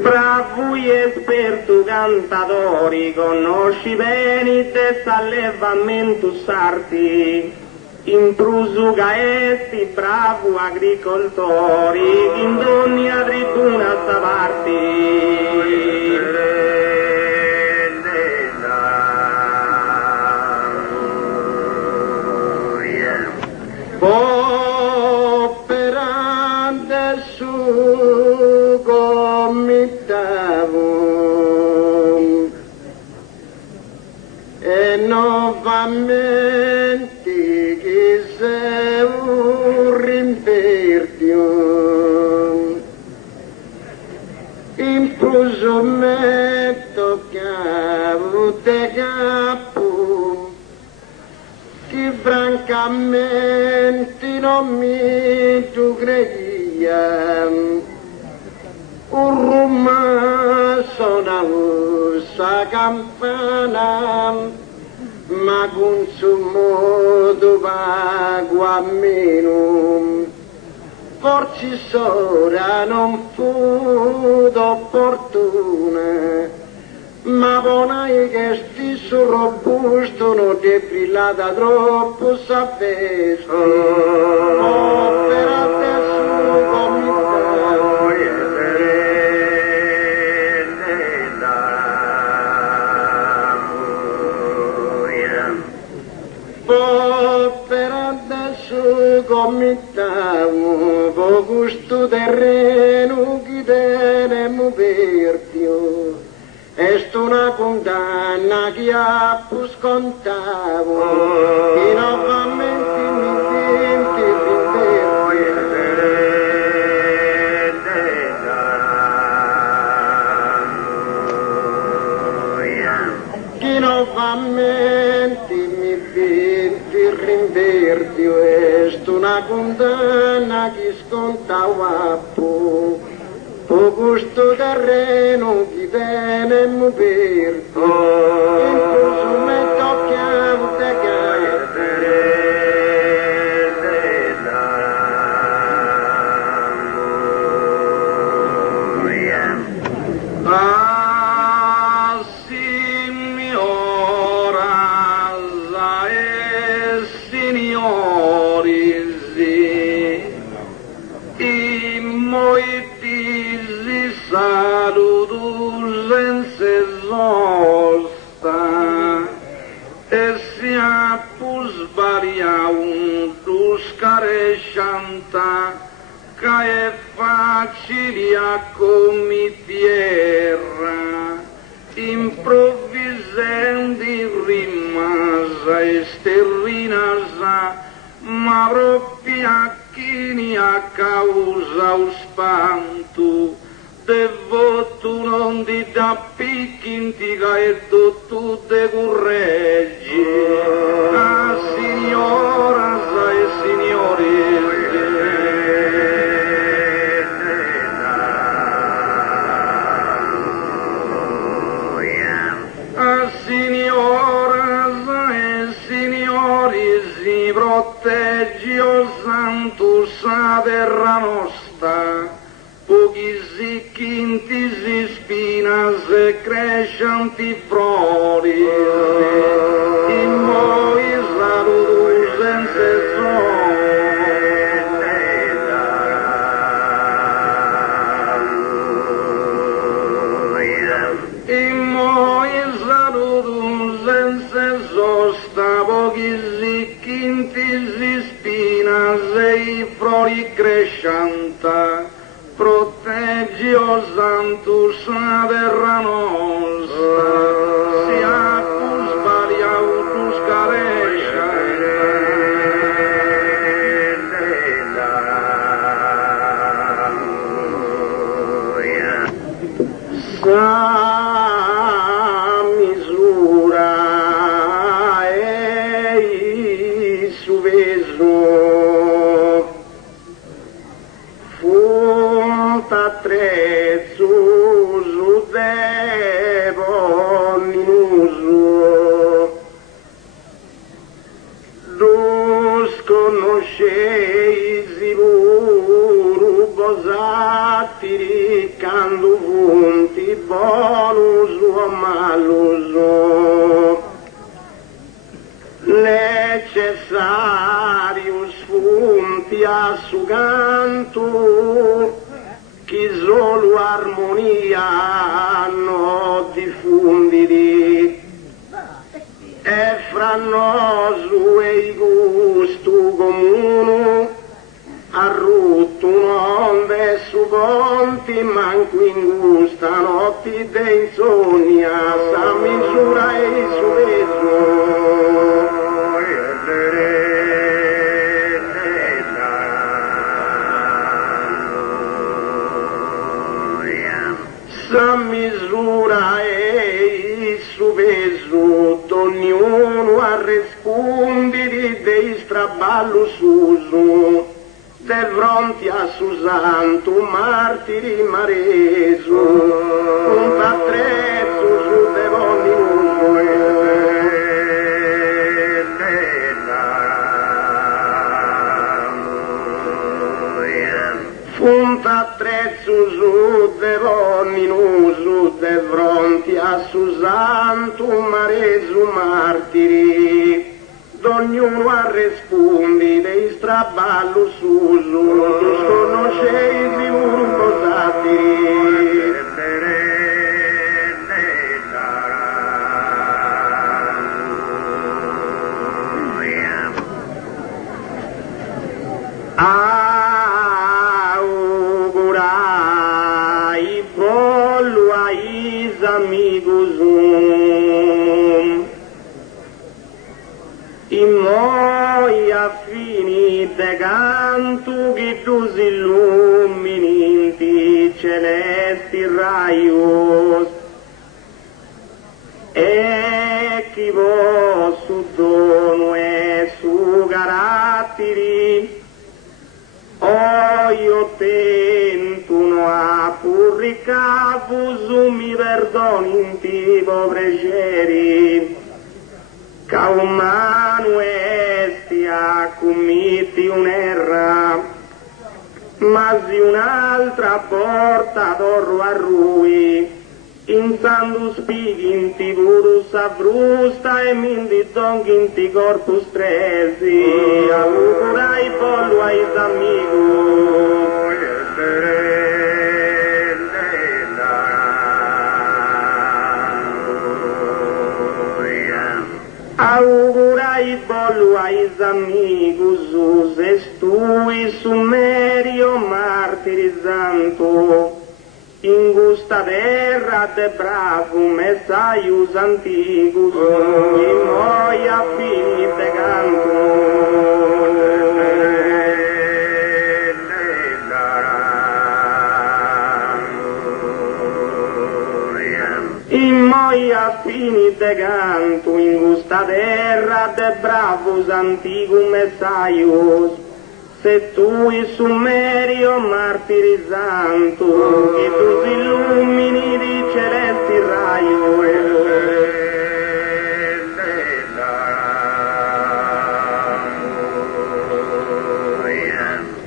Bravo esperto cantadori, conosci bene allevamento sarti, in prusu gaesti bravo agricoltori, in ogni tribuna stavarti. Operante su comitavo e novamente che sei un rimperdio, in prosumento cavo de capo, che francamente non mi tu credia, un rumore suonava sa campana, ma con suo modo vago a meno, forse sora non fu d'opportuna, ma bonai che stesso robusto non è brillata troppo s'appeso, operate su comitavo. Per adesso comitavo, con questo terreno che te denem vertio, est una condanna che ha più scontavo, che novamente mi senti che novamente mi senti rinvertio, est una condanna che scontava più. O questo terreno che denem verti, in questo me tocchiamo te Ah, signora, e signori, sì, i moiti saluto senza sosta e si ha pur sbagliato tu scarescianta che è facile a come tierra improvvisamente rimasa e sterrinasa ma proprio chi a causa o spanto devoto non ti da picchiniga e tu te correggi a signora e signori a signora e signori si proteggi o santo sa terra nostra pochi sicchi si spina se crescianti flori in moi saluto senza in moi saluto senza sosta pochi sicchi si spina se i flori crescianta proteggi o santo sa terra nostra sia tu sbagliato tu scarescia sa misura e su veso attrezzo su devo minuso lo sconoscei puru bosati ricando punti bonus o maluso necessario sfunti a su canto che solo armonia hanno diffunditi e fra noi e i gusto comune ha rotto un'onde su ponti manco in gusta notti de insonnia sa misura e su veso sa misura e su peso ognuno a rispondere dei straballo suso de fronte a su santo martiri mareso un t'attrezzo su de vonni funta attrezzo su de vonninoso de fronti a su santo mareso martiri d'ognuno a rispondi dei straballo suso tu sconoscei di un augurai celesti raios, e chi vo su dono e su caratteri, io tentuno a purricavus mi perdoni in ti povreceri, ca umano esti a committi un'erra, ma si un'altra porta d'orro a rui, in sandu spighi in ti vurus avrusta e mindi donghi in ti corpus tresi, augurai pollo ai amigu. Augurai pollo ai amigus, estui summerio martirizzanto, in gusta terra de bravum e saius antigus, in moia fini de in moia fini de canto, in gusta terra de bravus antigum e saius, se tu il summerio martirizzanto, che tu si illumini di celesti raio,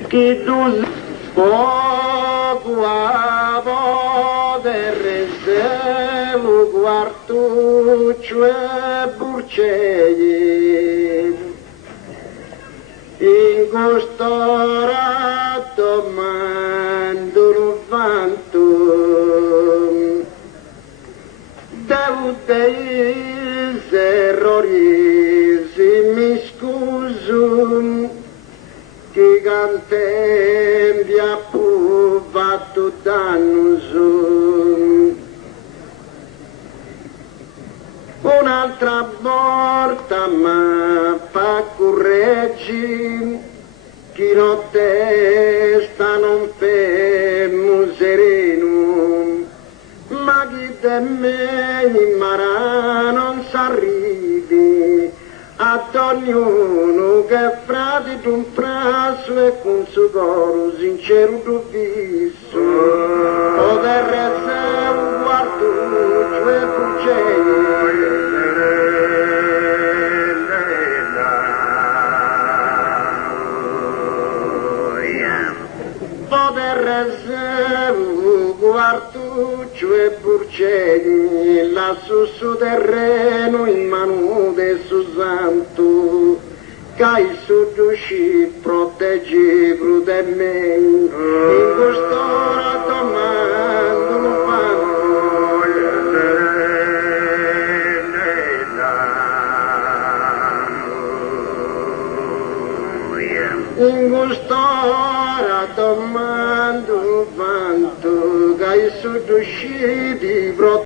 che tu si poco a poter resemu quartuccio e burcei, in questo ratto mando vanto, devo dei errori, mi scuso, che cantendi a fatto danno un'altra volta ma fa correggi, chi notte sta non fermo sereno, ma chi de me in mara non s'arrivi, ad ognuno che frate d'un fraso e con suo coro sincero tu viso, poter essere un quartuccio e fuggei. Poter essere un quartuccio e burcegni, lassù su terreno in mano del suo santo, che su riuscì proteggi de me, in quest'ora domando un in quest'ora domando vanto, che su riuscì di proteggi